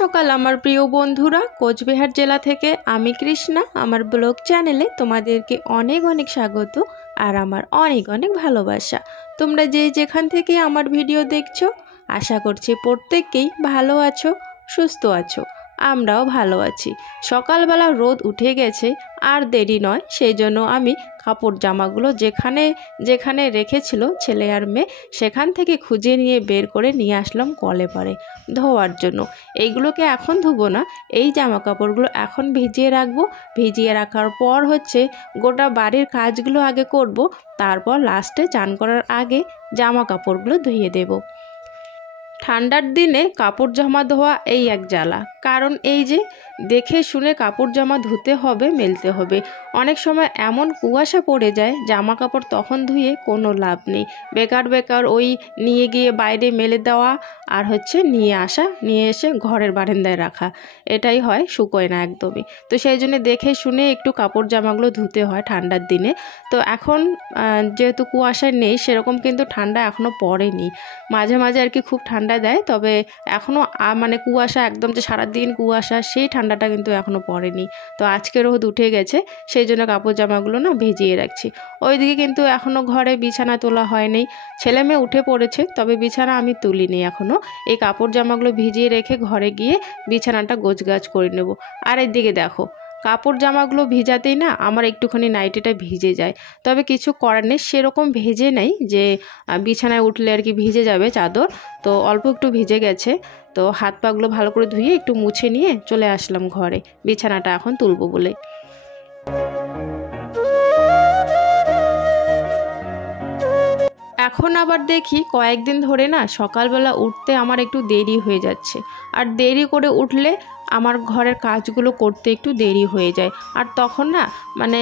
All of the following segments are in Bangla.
সকাল আমার প্রিয় বন্ধুরা, কোচবিহার জেলা থেকে আমি কৃষ্ণা আমার ব্লগ চ্যানেলে তোমাদেরকে অনেক অনেক স্বাগত আর আমার অনেক অনেক ভালোবাসা। তোমরা যে যেখান থেকে আমার ভিডিও দেখছো, আশা করছি প্রত্যেককেই ভালো আছো, সুস্থ আছো। আমরাও ভালো আছি। সকালবেলা রোদ উঠে গেছে, আর দেরি নয়, সেই জন্য আমি কাপড় জামাগুলো যেখানে যেখানে রেখেছিল ছেলে আর মেয়ে, সেখান থেকে খুঁজে নিয়ে বের করে নিয়ে আসলাম কলে পারে ধোয়ার জন্য। এইগুলোকে এখন ধুবো না, এই জামা কাপড়গুলো এখন ভিজিয়ে রাখবো। ভিজিয়ে রাখার পর গোটা বাড়ির কাজগুলো আগে করব, তারপর লাস্টে চান করার আগে জামা কাপড়গুলো ধুয়ে দেবো। ঠান্ডার দিনে কাপড় জামা ধোয়া এই এক জ্বালা, কারণ এই যে দেখে শুনে কাপড় জামা ধুতে হবে, মেলতে হবে। অনেক সময় এমন কুয়াশা পড়ে যায়, জামা কাপড় তখন ধুয়ে কোনো লাভ নেই। বেকার বেকার ওই নিয়ে গিয়ে বাইরে মেলে দেওয়া আর নিয়ে আসা, নিয়ে এসে ঘরের বারান্দায় রাখা, এটাই হয়, শুকোয় না একদমই। তো সেই জন্য দেখে শুনে একটু কাপড় জামাগুলো ধুতে হয় ঠান্ডার দিনে। তো এখন যেহেতু কুয়াশা নেই, সেরকম কিন্তু ঠান্ডা এখনও পড়েনি। মাঝে মাঝে আর কি খুব ঠান্ডা দেয়, তবে এখনও মানে কুয়াশা একদম যে সারাদিন কুয়াশা, সেই ঠান্ডাটা কিন্তু এখনও পড়েনি। তো আজকে রোদ উঠে গেছে, সেই জন্য কাপড় জামাগুলো না ভিজিয়ে রাখছি। ওইদিকে কিন্তু এখনও ঘরে বিছানা তোলা হয়নি, ছেলে মেয়ে উঠে পড়েছে, তবে বিছানা আমি তুলিনি এখনও। এই কাপড় জামাগুলো ভিজিয়ে রেখে ঘরে গিয়ে বিছানাটা গোছগাছ করে নেব। আর এদিকে দেখো, কাপড় জামাগুলো ভিজাতেই না আমার একটুখানি নাইটিটা ভিজে যায়, তবে কিছু করার নেই, সেরকম ভেজে নেই যে বিছানায় উঠলে আর কি ভিজে যাবে চাদর। তো অল্প একটু ভিজে গেছে, তো হাত পাগুলো ভালো করে ধুয়ে একটু মুছে নিয়ে চলে আসলাম ঘরে, বিছানাটা এখন তুলবো বলে। এখন আবার দেখি কয়েকদিন ধরে না সকালবেলা উঠতে আমার একটু দেরি হয়ে যাচ্ছে, আর দেরি করে উঠলে আমার ঘরের কাজগুলো করতে একটু দেরি হয়ে যায়, আর তখন না মানে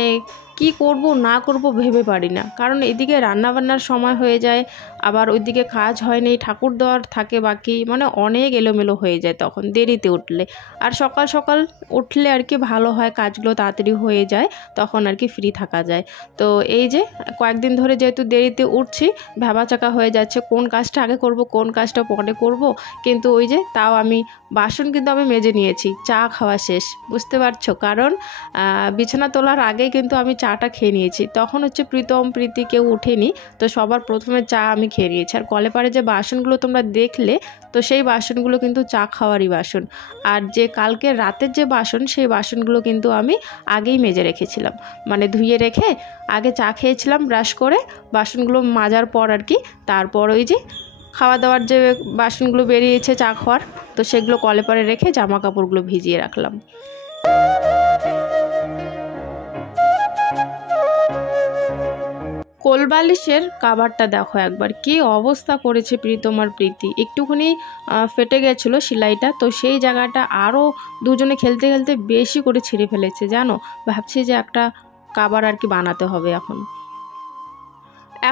কি করব না করব ভেবে পারি না, কারণ এদিকে রান্নাবান্নার সময় হয়ে যায়, আবার ওইদিকে কাজ হয়নি, ঠাকুর দেওয়ার থাকে বাকি, মানে অনেক এলোমেলো হয়ে যায় তখন দেরিতে উঠলে। আর সকাল সকাল উঠলে আর কি ভালো হয়, কাজগুলো তাড়াতাড়ি হয়ে যায়, তখন আর কি ফ্রি থাকা যায়। তো এই যে কয়েকদিন ধরে যেহেতু দেরিতে উঠছি, ভ্যাবাচাকা হয়ে যাচ্ছে কোন কাজটা আগে করব কোন কাজটা পরে করব। কিন্তু ওই যে তাও আমি বাসন কিন্তু আমি মেজে নিয়েছি, চা খাওয়া শেষ, বুঝতে পারছো, কারণ বিছানা তোলার আগেই কিন্তু আমি চাটা খেয়ে নিয়েছি। তখন প্রীতম প্রীতি কেউ উঠেনি, তো সবার প্রথমে চা আমি খেয়ে নিয়েছি। আর কলে পারে যে বাসনগুলো তোমরা দেখলে, তো সেই বাসনগুলো কিন্তু চা খাওয়ারই বাসন। আর যে কালকে রাতের যে বাসন, সেই বাসনগুলো কিন্তু আমি আগেই মেজে রেখেছিলাম, মানে ধুয়ে রেখে আগে চা খেয়েছিলাম ব্রাশ করে, বাসনগুলো মাজার পর আর কি, তারপর ওই যে খাওয়া দাওয়ার যে বাসনগুলো বেরিয়েছে চা খাওয়ার, তো সেগুলো কলে পারে রেখে জামা কাপড়গুলো ভিজিয়ে রাখলাম। কোলবালিশের কাভারটা দেখো একবার, কি অবস্থা করেছে প্রীতম আর প্রীতি। একটুখানি ফেটে গেছিলো সেলাইটা, তো সেই জায়গাটা আরও দুজনে খেলতে খেলতে বেশি করে ছিঁড়ে ফেলেছে জানো। ভাবছি যে একটা কাভার আর কি বানাতে হবে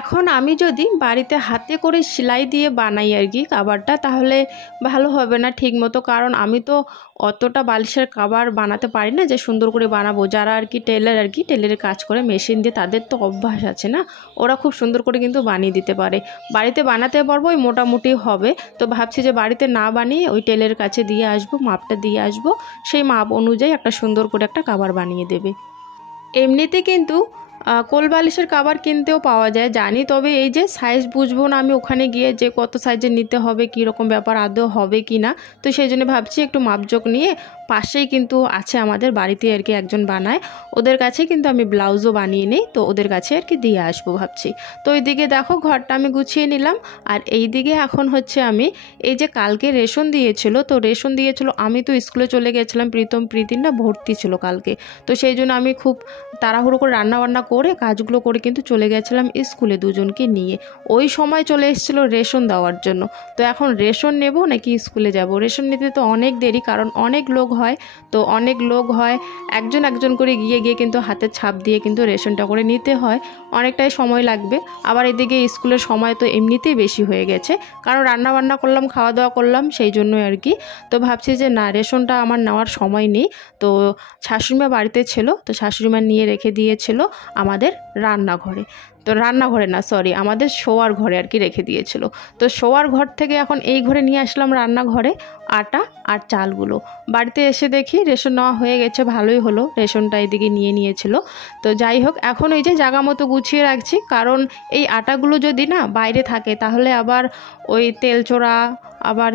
এখন আমি যদি বাড়িতে হাতে করে সেলাই দিয়ে বানাই আর কি কাভারটা, তাহলে ভালো হবে না ঠিক মতো, কারণ আমি তো অতটা বালিশের কাভার বানাতে পারি না যে সুন্দর করে বানাবো। যারা আর কি টেলারের কাজ করে মেশিন দিয়ে, তাদের তো অভ্যাস আছে না, ওরা খুব সুন্দর করে কিন্তু বানিয়ে দিতে পারে। বাড়িতে বানাতে পারবো, ওই মোটামুটি হবে। তো ভাবছি যে বাড়িতে না বানিয়ে ওই টেলারের কাছে দিয়ে আসবো, মাপটা দিয়ে আসবো, সেই মাপ অনুযায়ী একটা সুন্দর করে একটা কাভার বানিয়ে দেবে। এমনিতে কিন্তু কোলবালিশের কাভার কিনতেও পাওয়া যায় জানি, তবে এই যে সাইজ বুঝবো না আমি ওখানে গিয়ে যে কত সাইজের নিতে হবে, কীরকম ব্যাপার, আদৌ হবে কি না। তো সেই জন্য ভাবছি একটু মাপজোক নিয়ে, পাশেই কিন্তু আছে আমাদের বাড়িতে আর কি একজন বানায়, ওদের কাছে কিন্তু আমি ব্লাউজও বানিয়ে নিই, তো ওদের কাছে আর কি দিয়ে আসবো ভাবছি। তো এইদিকে দেখো ঘরটা আমি গুছিয়ে নিলাম, আর এই দিকে এখন আমি এই যে কালকে রেশন দিয়েছিল, আমি তো স্কুলে চলে গেছিলাম, প্রীতির না ভর্তি ছিল কালকে, তো সেই জন্য আমি খুব তাড়াহুড়ো করে রান্নাবান্না করে কাজগুলো করে কিন্তু চলে গেছিলাম স্কুলে দুজনকে নিয়ে। ওই সময় চলে এসেছিলো রেশন দেওয়ার জন্য। তো এখন রেশন নেব নাকি স্কুলে যাব, রেশন নিতে তো অনেক দেরি, কারণ অনেক লোক হয়, তো অনেক লোক হয়, একজন একজন করে গিয়ে কিন্তু হাতে ছাপ দিয়ে কিন্তু রেশনটা করে নিতে হয়, অনেকটাই সময় লাগবে। আবার এদিকে স্কুলের সময় তো এমনিতেই বেশি হয়ে গেছে, কারণ রান্নাবান্না করলাম, খাওয়া দাওয়া করলাম, সেই জন্যই আর কি। তো ভাবছি যে না, রেশনটা আমার নেওয়ার সময় নেই। তো শাশুড়িমা বাড়িতে ছিল, তো শাশুড়িমা নিয়ে রেখে দিয়েছিল, আমাদের রান্নাঘরে। তো রান্নাঘরে না, সরি, আমাদের শোয়ার ঘরে আর কি রেখে দিয়েছিল। তো শোয়ার ঘর থেকে এখন এই ঘরে নিয়ে আসলাম রান্নাঘরে আটা আর চালগুলো। বাড়িতে এসে দেখি রেশন নেওয়া হয়ে গেছে, ভালোই হলো, রেশনটা এদিকে নিয়ে নিয়েছিল। তো যাই হোক, এখন ওই যে জায়গা মতো গুছিয়ে রাখছি, কারণ এই আটাগুলো যদি না বাইরে থাকে তাহলে আবার ওই তেলচোরা, আবার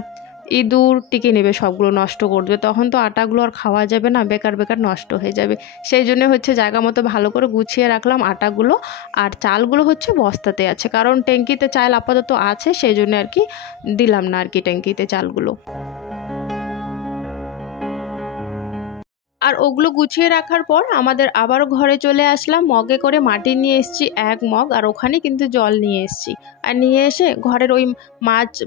ইঁদুর টিকে নেবে, সবগুলো নষ্ট করবে, তখন তো আটাগুলো আর খাওয়া যাবে না, বেকার বেকার নষ্ট হয়ে যাবে। সেই জন্য হচ্ছে জায়গা মতো ভালো করে গুছিয়ে রাখলাম আটাগুলো। আর চালগুলো হচ্ছে বস্তাতে আছে, কারণ ট্যাঙ্কিতে চাল আপাতত আছে, সেই জন্য আর কি দিলাম না আর কি ট্যাঙ্কিতে চালগুলো। আর ওগুলো গুছিয়ে রাখার পর আমাদের আবারও ঘরে চলে আসলাম। মগে করে মাটি নিয়ে এসেছি 1 মগ, আর ওখানে কিন্তু জল নিয়ে এসেছি। আর নিয়ে এসে ঘরের ওই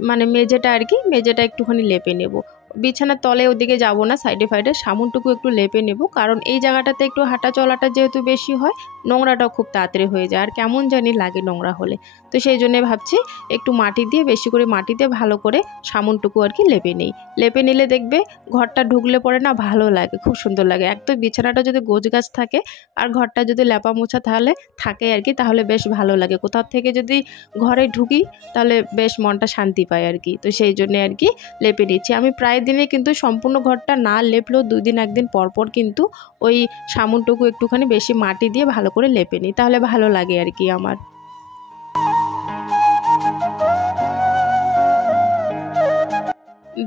মানে মেঝেটা আর কি, মেঝেটা একটুখানি লেপে নেব। বিছানার তলে ওদিকে যাব না, সাইডে ফাইডে সামনটুকু একটু লেপে নেব, কারণ এই জায়গাটাতে একটু হাঁটা চলাটা যেহেতু বেশি হয়, নোংরাটাও খুব তাড়াতাড়ি হয়ে যায়, আর কেমন জানি লাগে নোংরা হলে। তো সেই জন্যে ভাবছি একটু মাটি দিয়ে, বেশি করে মাটি দিয়ে ভালো করে সামনটুকু আর কি লেপে নেই। লেপে নিলে দেখবে ঘরটা ঢুকলে পরে না ভালো লাগে, খুব সুন্দর লাগে। এক তো বিছানাটা যদি গোছগাছ থাকে আর ঘরটা যদি লেপা মোছা তাহলে থাকে আর কি, তাহলে বেশ ভালো লাগে। কোথাও থেকে যদি ঘরে ঢুকি তাহলে বেশ মনটা শান্তি পায় আর কি। তো সেই জন্যে আর কি লেপে নিচ্ছি। আমি প্রায় দিনে কিন্তু সম্পূর্ণ ঘরটা না লেপলেও 2 দিন 1 দিন পরপর কিন্তু ওই সামনটুকু একটুখানি বেশি মাটি দিয়ে ভালো করে লেপে নিই, তাহলে ভালো লাগে আর কি আমার।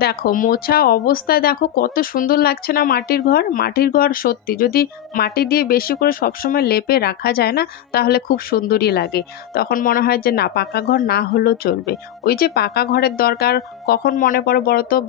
দেখো মোছা অবস্থায় দেখো কত সুন্দর লাগছে না মাটির ঘর। মাটির ঘর সত্যি যদি মাটি দিয়ে বেশি করে সবসময় লেপে রাখা যায় না, তাহলে খুব সুন্দরই লাগে। তখন মনে হয় যে না, পাকা ঘর না হলেও চলবে। ওই যে পাকা ঘরের দরকার কখন মনে পড়ে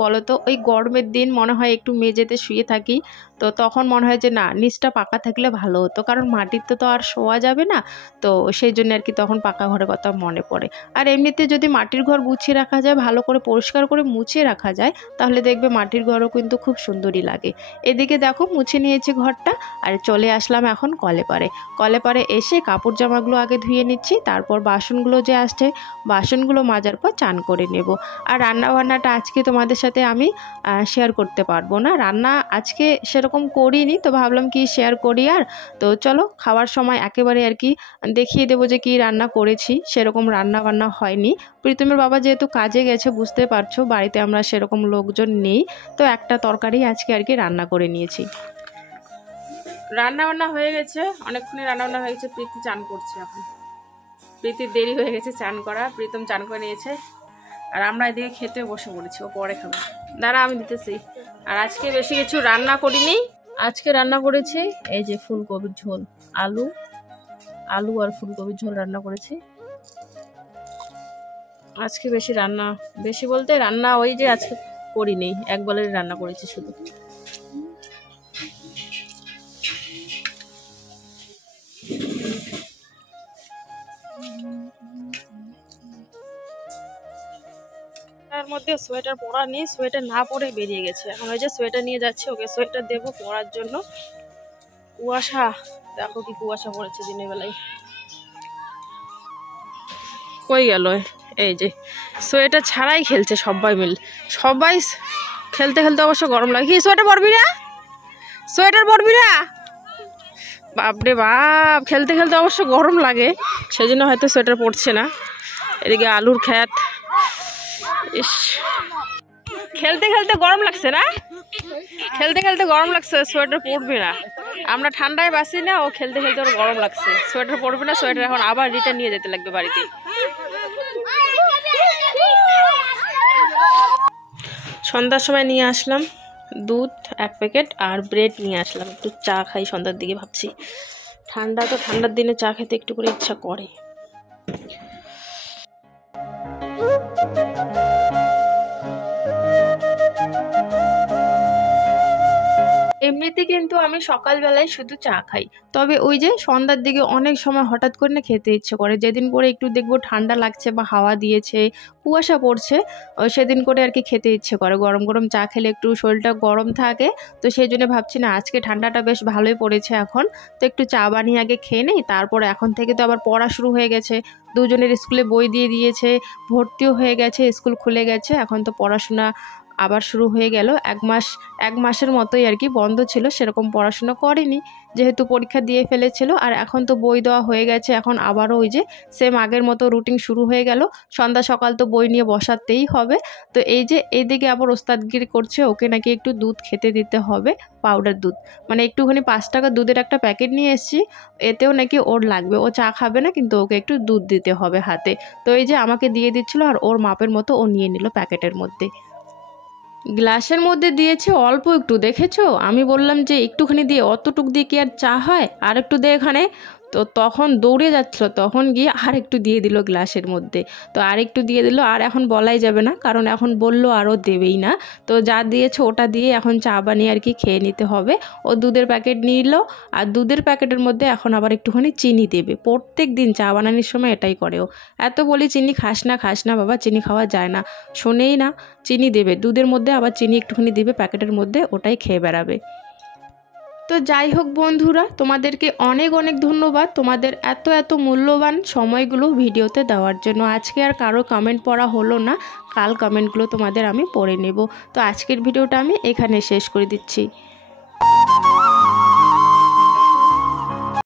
বলো তো, ওই গরমের দিন মনে হয় একটু মেঝেতে শুয়ে থাকি, তো তখন মনে হয় যে না, নিচটা পাকা থাকলে ভালো হতো, কারণ মাটিতে তো আর শোয়া যাবে না। তো সেই জন্য আর কি তখন পাকা ঘরের কথা মনে পড়ে। আর এমনিতে যদি মাটির ঘর গুছিয়ে রাখা যায়, ভালো করে পরিষ্কার করে মুছিয়ে রাখা যায়, তাহলে দেখবে মাটির ঘরও কিন্তু খুব সুন্দরই লাগে। এদিকে দেখো মুছে নিয়েছি ঘরটা, আর চলে আসলাম এখন কলে পারে এসে কাপড় জামাগুলো আগে ধুয়ে নিচ্ছি, তারপর বাসনগুলো যে আসছে বাসনগুলো মাজার পর চান করে নেব। আর রান্নাবান্নাটা আজকে তোমাদের সাথে আমি শেয়ার করতে পারবো না, রান্না আজকে সেরকম করিনি, তো ভাবলাম কি শেয়ার করি। আর তো চলো খাওয়ার সময় একেবারে আর কি দেখিয়ে দেবো যে কি রান্না করেছি। সেরকম রান্না বান্না হয়নি, প্রীতমের বাবা যেহেতু কাজে গেছে, বুঝতে পারছো বাড়িতে আমরা সেরকম লোকজন নেই, তো একটা তরকারি আজকে আর কি রান্না করে নিয়েছি। রান্নাবান্না হয়ে গেছে, অনেকক্ষণই রান্নাবান্না হয়ে গেছে। প্রীতি চান করছে এখন, প্রীতির দেরি হয়ে গেছে চান করা, প্রীতম চান করে নিয়েছে, আর আমরা এদিকে খেতে বসে পড়েছি, ও পরে খাবো। দাঁড়া আমি দিতেছি। আর আজকে বেশি কিছু রান্না করিনি, আজকে রান্না করেছি এই যে ফুলকপির ঝোল, আলু আর ফুলকপির ঝোল রান্না করেছি। আজকে বেশি বলতে রান্না ওই যে আজকে করিনি, একবারের রান্না করেছি শুধু। তার মধ্যে সোয়েটার পরা নেই, সোয়েটার না পরে বেরিয়ে গেছে। এখন ওই যে সোয়েটার নিয়ে যাচ্ছে, ওকে সোয়েটার দেবো পরার জন্য। কুয়াশা দেখো কি কুয়াশা পড়েছে দিনের বেলায়। কই গেল? এই যে সোয়েটার ছাড়াই খেলছে সবাই মিলে, সবাই খেলতে খেলতে অবশ্য গরম লাগে। কি সোয়েটার পরবি না? সোয়েটার পরবি না? বাপরে বাপ, খেলতে খেলতে অবশ্য গরম লাগে, সেই জন্য হয়তো সোয়েটার পরছে না। এদিকে আলুর ক্ষেত, ইস খেলতে খেলতে গরম লাগছে না? খেলতে খেলতে গরম লাগছে, সোয়েটার পরবি না? আমরা ঠান্ডায় বাসি না, ও খেলতে খেলতে ওর গরম লাগছে, সোয়েটার পরবি না। সোয়েটার এখন আবার রিটার্ন নিয়ে যেতে লাগবে বাড়িতে। সন্ধ্যার সময় নিয়ে আসলাম দুধ 1 প্যাকেট আর ব্রেড নিয়ে আসলাম, একটু চা খাই সন্ধ্যার দিকে ভাবছি। ঠান্ডার দিনে চা খেতে একটু করে ইচ্ছা করে। এমনিতে কিন্তু আমি সকালবেলায় শুধু চা খাই, তবে ওই যে সন্ধ্যার দিকে অনেক সময় হঠাৎ করে না খেতে ইচ্ছে করে, যেদিন করে একটু দেখবো ঠান্ডা লাগছে বা হাওয়া দিয়েছে, কুয়াশা পড়ছে, সেদিন করে আর কি খেতে ইচ্ছে করে। গরম গরম চা খেলে একটু শরীরটা গরম থাকে, তো সেই জন্য ভাবছি না আজকে ঠান্ডাটা বেশ ভালোই পড়েছে এখন, তো একটু চা বানিয়ে আগে খেয়ে নেই। তারপর এখন থেকে তো আবার পড়া শুরু হয়ে গেছে, দুজনের স্কুলে বই দিয়ে দিয়েছে, ভর্তিও হয়ে গেছে, স্কুল খুলে গেছে, এখন তো পড়াশোনা আবার শুরু হয়ে গেল। এক মাসের মতোই আর কি বন্ধ ছিল, সেরকম পড়াশোনা করেনি যেহেতু পরীক্ষা দিয়ে ফেলেছিল। আর এখন তো বই দেওয়া হয়ে গেছে, এখন আবারও ওই যে সেম আগের মতো রুটিন শুরু হয়ে গেল, সন্ধ্যা সকাল তো বই নিয়ে বসাতেই হবে। তো এই যে এইদিকে আবার ওস্তাদগিরি করছে, ওকে নাকি একটু দুধ খেতে দিতে হবে, পাউডার দুধ, মানে একটুখানি 5 টাকা দুধের একটা প্যাকেট নিয়ে এসেছি, এতেও নাকি ওর লাগবে, ও চা খাবে না কিন্তু ওকে একটু দুধ দিতে হবে হাতে। তো এই যে আমাকে দিয়ে দিচ্ছিলো আর ওর মাপের মতো ও নিয়ে নিল প্যাকেটের মধ্যে। গ্লাসের মধ্যে দিয়েছে অল্প একটু, দেখেছো? আমি বললাম যে একটুখানি দিয়ে, অতটুক দিয়ে কি আর চা হয়, আর একটু দে এখানে। তো তখন দৌড়ে যাচ্ছিলো, তখন গিয়ে আর একটু দিয়ে দিল গ্লাসের মধ্যে। তো আর একটু দিয়ে দিল, আর এখন বলাই যাবে না, কারণ এখন বললো আরও দেবেই না। তো যা দিয়েছে ওটা দিয়ে এখন চা বানিয়ে আর কি খেয়ে নিতে হবে। ও দুধের প্যাকেট নিল, আর দুধের প্যাকেটের মধ্যে এখন আবার একটুখানি চিনি দেবে। প্রত্যেক দিন চা বানানোর সময় এটাই করে ও। এত বলি চিনি খাস না বাবা, চিনি খাওয়া যায় না, শোনেই না। চিনি দেবে দুধের মধ্যে, আবার চিনি একটুখানি দেবে প্যাকেটের মধ্যে, ওটাই খেয়ে বেড়াবে। তো যাই হোক বন্ধুরা, তোমাদেরকে অনেক অনেক ধন্যবাদ তোমাদের এত মূল্যবান সময়গুলো ভিডিওতে দেওয়ার জন্য। আজকে আর কারো কমেন্ট পড়া হলো না, কাল কমেন্টগুলো তোমাদের আমি পড়ে নেব। তো আজকের ভিডিওটা আমি এখানে শেষ করে দিচ্ছি।